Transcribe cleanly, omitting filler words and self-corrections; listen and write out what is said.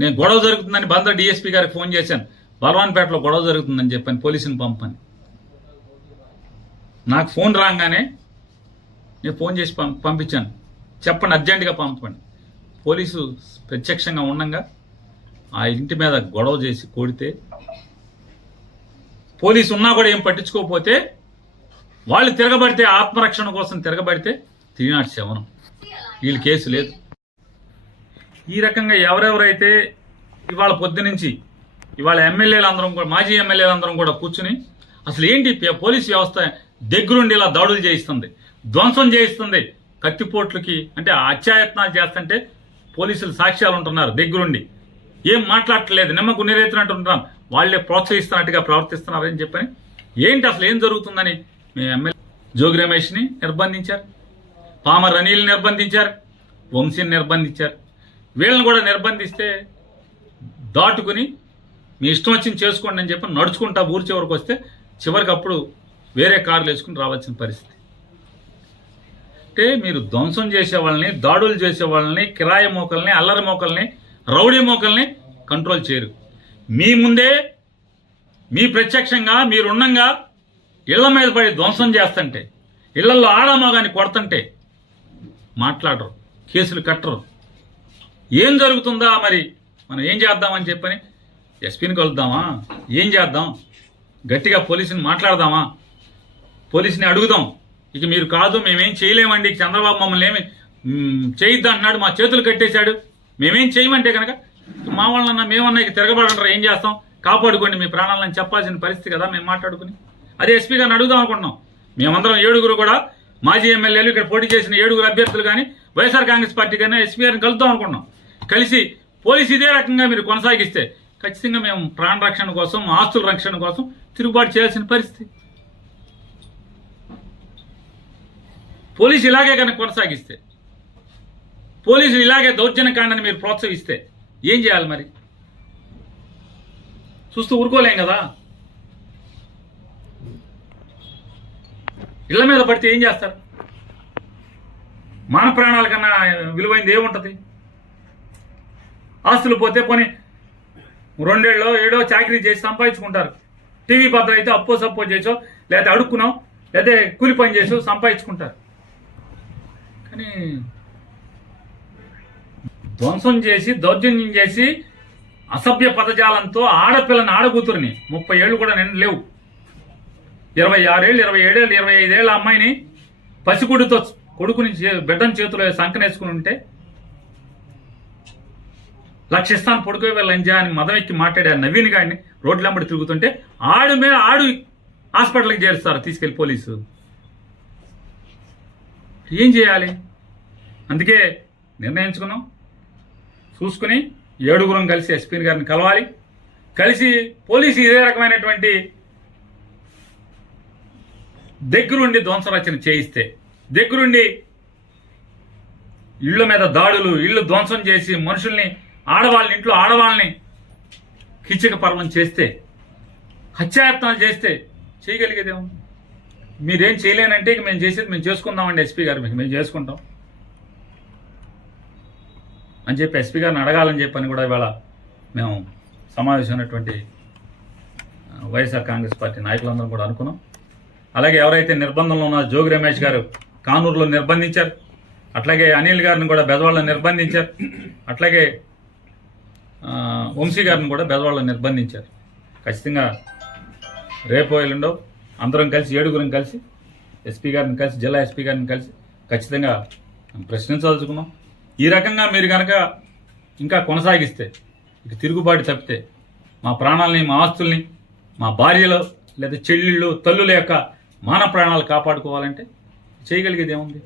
నేను గొడవ జరుగుతుందని బందర్ డిఎస్పీ గారికి ఫోన్ చేశాను. బలవాన్పేటలో గొడవ జరుగుతుందని చెప్పని పోలీసుని పంపని. నాకు ఫోన్ రాగానే నేను ఫోన్ చేసి పంపించాను. చెప్పండి, అర్జెంటుగా పంపండి. పోలీసు ప్రత్యక్షంగా ఉండగా ఆ ఇంటి మీద గొడవ చేసి కొడితే, పోలీసు ఉన్నా కూడా ఏం పట్టించుకోకపోతే, వాళ్ళు తిరగబడితే, ఆత్మరక్షణ కోసం తిరగబడితే 307 వీళ్ళు కేసు లేదు. ఈ రకంగా ఎవరెవరైతే ఇవాళ పొద్దునుంచి ఇవాళ ఎమ్మెల్యేలు అందరం కూడా, మాజీ ఎమ్మెల్యేలు అందరం కూడా కూర్చుని అసలు ఏంటి పోలీసు వ్యవస్థ దగ్గరుండి ఇలా దాడులు చేయిస్తుంది, ధ్వంసం చేయిస్తుంది, కత్తిపోట్లకి అంటే అత్యాయత్నాలు చేస్తుంటే పోలీసులు సాక్ష్యాలు ఉంటున్నారు, దగ్గరుండి ఏం మాట్లాడట్లేదు, నిమ్మకు నీరెత్తినట్టు ఉంటున్నాం, వాళ్లే ప్రోత్సహిస్తున్నట్టుగా ప్రవర్తిస్తున్నారని చెప్పని ఏంటి అసలు ఏం జరుగుతుందని మేము ఎమ్మెల్యే జోగి రమేష్ని నిర్బంధించారు, పామర్ అనిల్ని నిర్బంధించారు, వంశీని నిర్బంధించారు. వీళ్ళని కూడా నిర్బంధిస్తే దాటుకుని మీ ఇష్టం వచ్చింది చేసుకోండి అని చెప్పి నడుచుకుంటా ఊరి చివరికి వస్తే చివరికి అప్పుడు వేరే కార్లు వేసుకుని రావాల్సిన పరిస్థితి. అంటే మీరు ధ్వంసం చేసే వాళ్ళని, దాడులు చేసే వాళ్ళని, కిరాయి మోకల్ని, అల్లరి మోకల్ని, రౌడీ మోకల్ని కంట్రోల్ చేయరు. మీ ముందే మీ ప్రత్యక్షంగా మీరున్నంగా ఇళ్ల మీద పడి ధ్వంసం చేస్తుంటే, ఇళ్లలో ఆడమగాని కొడుతుంటే మాట్లాడరు, కేసులు కట్టరు. ఏం జరుగుతుందా మరి మనం ఏం చేద్దామని చెప్పని ఎస్పీని కలుద్దామా, ఏం చేద్దాం, గట్టిగా పోలీసుని మాట్లాడదామా, పోలీసుని అడుగుదాం, ఇక మీరు కాదు మేమేం చేయలేమండి, చంద్రబాబు మమ్మల్ని ఏమి చేయొద్దు అంటున్నాడు, మా చేతులు కట్టేశాడు, మేమేం చేయమంటే కనుక మా వాళ్ళన్నా మేమన్నా ఇక తిరగబడంటారా, ఏం చేస్తాం, కాపాడుకోండి మీ ప్రాణాలను చెప్పాల్సిన పరిస్థితి కదా మేము మాట్లాడుకుని. అదే ఎస్పీ గారిని అడుగుదాం అనుకుంటున్నాం. మేమందరం 7 కూడా మాజీ ఎమ్మెల్యేలు, ఇక్కడ పోటీ చేసిన 7 అభ్యర్థులు కానీ వైఎస్ఆర్ కాంగ్రెస్ పార్టీ కానీ ఎస్పీ గారిని కలుద్దాం అనుకుంటున్నాం. కలిసి పోలీసు ఇదే రకంగా మీరు కొనసాగిస్తే ఖచ్చితంగా మేము ప్రాణ రక్షణ కోసం, ఆస్తుల రక్షణ కోసం తిరుగుబాటు చేయాల్సిన పరిస్థితి. పోలీసు ఇలాగే కనుక కొనసాగిస్తే, పోలీసులు ఇలాగే దౌర్జన్యకాండని మీరు ప్రోత్సహిస్తే ఏం చేయాలి మరి? చూస్తూ ఊరుకోలేం కదా. ఇళ్ల మీద పడితే ఏం చేస్తారు? మాన ప్రాణాల కన్నా విలువైంది ఏముంటుంది? ఆస్తులు పోతే పోనీ 2 ఏళ్ళో 7 చాకరీ చేసి సంపాదించుకుంటారు. టీవీ భద్ర అయితే అప్పో సప్పో చేసో, లేకపోతే అడుక్కున్నాం, లేకపోతే కూలి పని చేసో సంపాదించుకుంటారు. కానీ ధ్వంసం చేసి, దౌర్జన్యం చేసి, అసభ్య పదజాలంతో ఆడపిల్లని, ఆడకూతురిని 30 ఏళ్ళు కూడా నిండు లేవు, 26 ఏళ్ళు, 27 ఏళ్ళు, 25 ఏళ్ళ అమ్మాయిని పసిగుడితో కొడుకుని బిడ్డని చేతిలో సంకనేసుకుని ఉంటే, లక్షిస్తాను పొడుకోవే లంజా అని మదం ఎక్కి మాట్లాడారు నవీన్ గారిని రోడ్లమ్మడి తిరుగుతుంటే ఆడు హాస్పిటల్కి చేరుస్తారు తీసుకెళ్లి పోలీసు. ఏం చేయాలి? అందుకే నిర్ణయించుకున్నాం, చూసుకుని 7 కలిసి ఎస్పీ గారిని కలవాలి, కలిసి పోలీసు ఇదే రకమైనటువంటి దగ్గరుండి ధ్వంసరచన చేయిస్తే, దగ్గరుండి ఇళ్ల మీద దాడులు, ఇళ్లు ధ్వంసం చేసి మనుషుల్ని, ఆడవాళ్ళని, ఇంట్లో ఆడవాళ్ళని కిచక పర్వం చేస్తే, హత్యాయత్నాలు చేస్తే చేయగలిగేదేమో. మీరేం చేయలేనంటే ఇక మేము చేసేది మేము చేసుకుందామండి ఎస్పీ గారు, మేము చేసుకుంటాం అని చెప్పి ఎస్పీ గారిని అడగాలని చెప్పని కూడా ఇవాళ మేము సమావేశమైనటువంటి వైఎస్ఆర్ కాంగ్రెస్ పార్టీ నాయకులందరం కూడా అనుకున్నాం. అలాగే ఎవరైతే నిర్బంధంలో ఉన్న జోగి రమేష్ గారు కానూరులో నిర్బంధించారు, అట్లాగే అనిల్ గారిని కూడా బెజవాడలో నిర్బంధించారు, అట్లాగే వంశీ గారిని కూడా బెజవాడలో నిర్బంధించారు. ఖచ్చితంగా రేపో ఎల్లుండో అందరం కలిసి 7 కలిసి ఎస్పీ గారిని కలిసి, జిల్లా ఎస్పీ గారిని కలిసి ఖచ్చితంగా ప్రశ్నించదలుచుకున్నాం. ఈ రకంగా మీరు కనుక ఇంకా కొనసాగిస్తే, ఇక తిరుగుబాటు తప్పితే, మా ప్రాణాలని, మా ఆస్తుల్ని, మా భార్యలు లేదా చెల్లెళ్ళు, తల్లుల యొక్క మాన ప్రాణాలు కాపాడుకోవాలంటే చేయగలిగేది ఏముంది?